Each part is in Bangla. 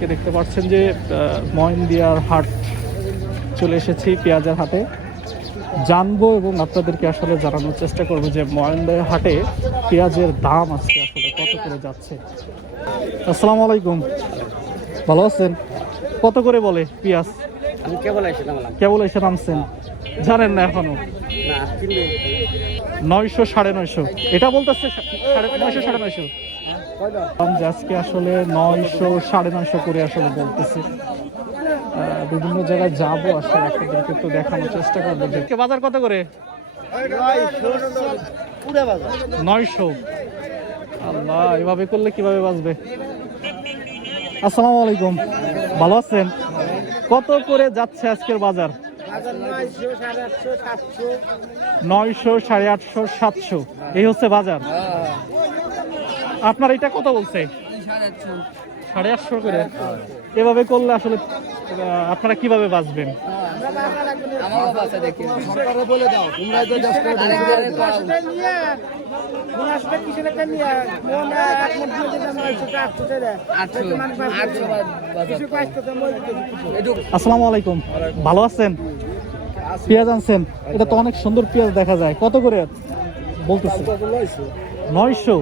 আজকে দেখতে পাচ্ছেন যে মহেন্দিয়ার হাট চলে এসেছি, পেঁয়াজের হাটে জানবো এবং আপনাদেরকে আসলে জানানোর চেষ্টা করবো যে মহেন্দিয়ার হাটে পেঁয়াজের দাম আজকে আসলে কত করে যাচ্ছে। আসসালামু আলাইকুম, ভালো আছেন? কত করে বলে পেঁয়াজ? কেবল এসে নামছেন, জানেন না এখনো? 900 950, এটা বলতেছে 900 950। আজকে আসলে 900 950 করে আসলে বলতেছে। বিভিন্ন জায়গায় যাবো, আসলে আপনাদেরকে একটু দেখানোর চেষ্টা করবো যে বাজার কত করে। 900। আল্লাহ, এভাবে করলে কিভাবে বাঁচবে? আসসালামু আলাইকুম, ভালো আছেন? কত করে যাচ্ছে আজকের বাজার? 900 850 700, এই হচ্ছে বাজার। আপনার এটা কত বলছে? 850 করে। এভাবে করলে আসলে আপনারা কিভাবে বাঁচবেন? আসসালামু আলাইকুম, ভালো আছেন? পেঁয়াজ আনছেন, এটা তো অনেক সুন্দর পেঁয়াজ দেখা যায়, কত করে বলতেছে? 900।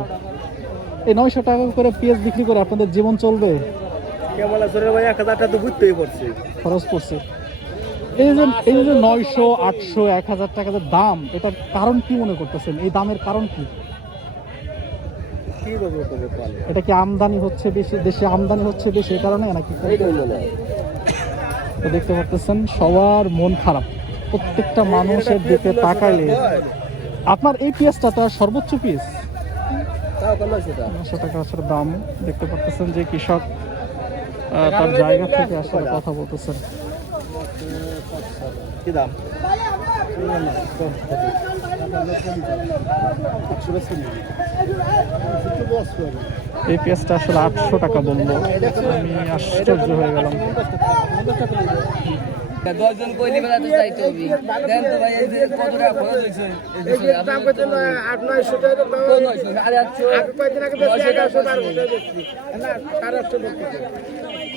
এই 900 টাকা করে পেঁয়াজ বিক্রি করে আপনাদের জীবন চলবে? খরচ পড়ছে। এই যে 900 800 1000 টাকা যে দাম, এটার কারণ কি মনে করতেছেন? এই দামের কারণ কি? এটা কি আমদানি হচ্ছে বেশি, দেশে আমদানি হচ্ছে বেশি, এই কারণে নাকি? তো দেখতে পাচ্ছেন সবার মন খারাপ, প্রত্যেকটা মানুষের দিকে তাকাইলে। আপনার এই পেঁয়াজটা তো সর্বোচ্চ পিস 900 টাকা আসলে দাম। দেখতে পাচ্ছেন যে কৃষক তার জায়গা থেকে আসলে কথা বলতেছেন। কি দাম? এই পেঁয়াজটা আসলে 800 টাকা বললো, আমি আশ্চর্য হয়ে গেলাম।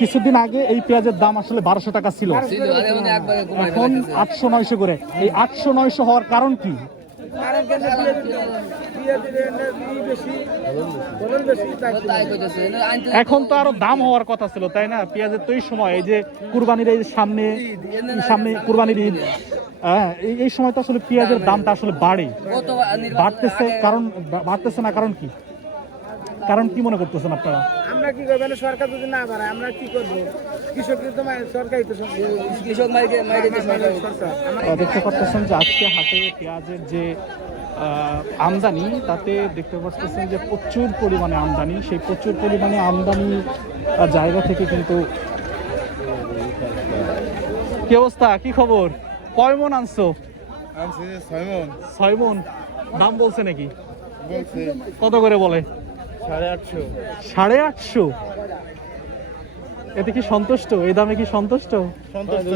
কিছুদিন আগে এই পেঁয়াজের দাম আসলে 1200 টাকা ছিল, এখন 800 900 করে। এই 800 900 হওয়ার কারণ কি? এখন তো আরো দাম হওয়ার কথা ছিল, তাই না? পেঁয়াজের তো এই সময়, এই যে কুরবানির এই সামনে কুরবানির ঈদ, এই সময় তো আসলে পেঁয়াজের দামটা আসলে বাড়তেছে। কারণ বাড়তেছে না, কারণ কি? কারণ কি মনে করতেছেন আপনারা? আমরা কি করবো? সরকার যদি না বাড়ায় আমরা কি করবো? সরকারই তো দেখতে পাচ্ছেন যে আজকে হাটে পেঁয়াজের যে আমদানি, তাতে দেখতে পাচ্ছেন যে প্রচুর পরিমাণে আমদানি। সেই প্রচুর পরিমাণে আমদানি জায়গা থেকে কিন্তু। কি অবস্থা, কি খবর? কয় মন আনছো? 6 মন। দাম বলছে নাকি? কত করে বলে? 850। 850? এতে কি সন্তুষ্ট? এই দামে কি সন্তুষ্ট? সন্তুষ্ট